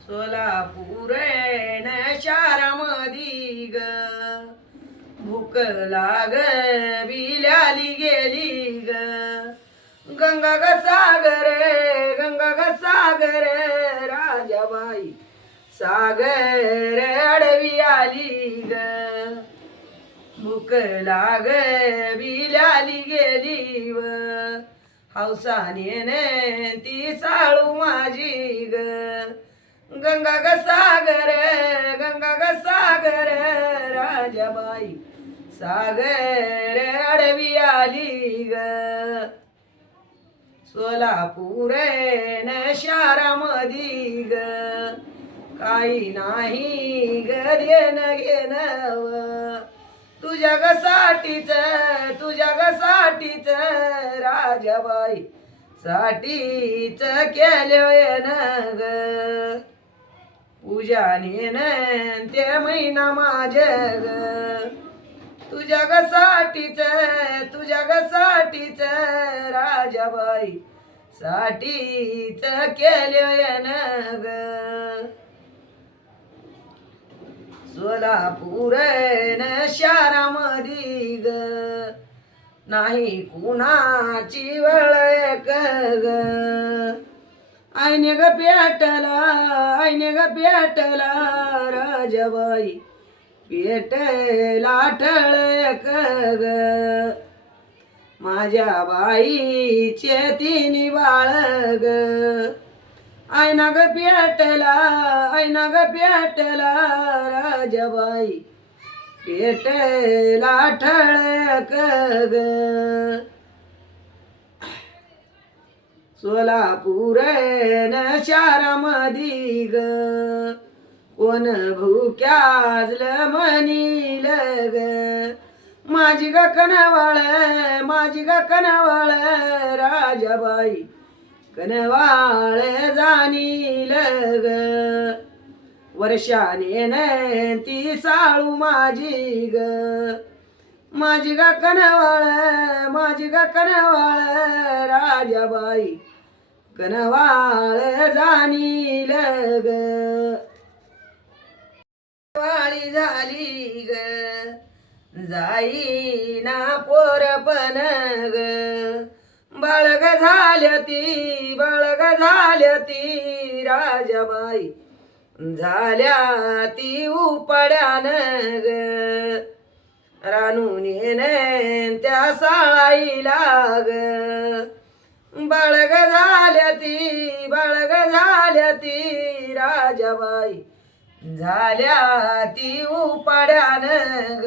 सोलापूर शहरामधी ग भूक लागविल्याली गेली ग गंगा ग सागर राजाबाई सागर अडवी आली ग भूक लागविल्याली गेली व हौसाने ती साळू माझी ग गंगा ग सागर राजाबाई सागर अडवी आली ग सोलापूर शहरामधी ग काही नाही ग देणं घेणं तुझ्या ग साठीच राजाबाई साठीच केलं ग पूजाने ते महिना माझ्या ग तुझ्या ग साठीच राजाबाई साठीच केलं ग सोलापूर शहरामधी ग नाही कुणाची वळख ग आईने ग पेटला राजाबाई पेटला ठळक ग माझ्या बाईचे तिन्ही बाळ ग आईना ग पेटला राजाबाई पेटला ठळक ग सोलापूर शहरामधी ग कोण भुक्याजल म्हणील ग माझी ग कनवाळ राजाबाई कनवाळ जाणील ग वर्षाने ती साळू माझी ग माझी ग कनवाळ राजाबाई कनवाळ जाणील ग वाळी झाली ग जाईना पोरपण ग बाळग झाल्या ती राजाबाई झाल्या ती उपड्यान ग रानून त्या साळाईला ग बाळग झाल्या ती राजाबाई झाल्या ती उपड्यान ग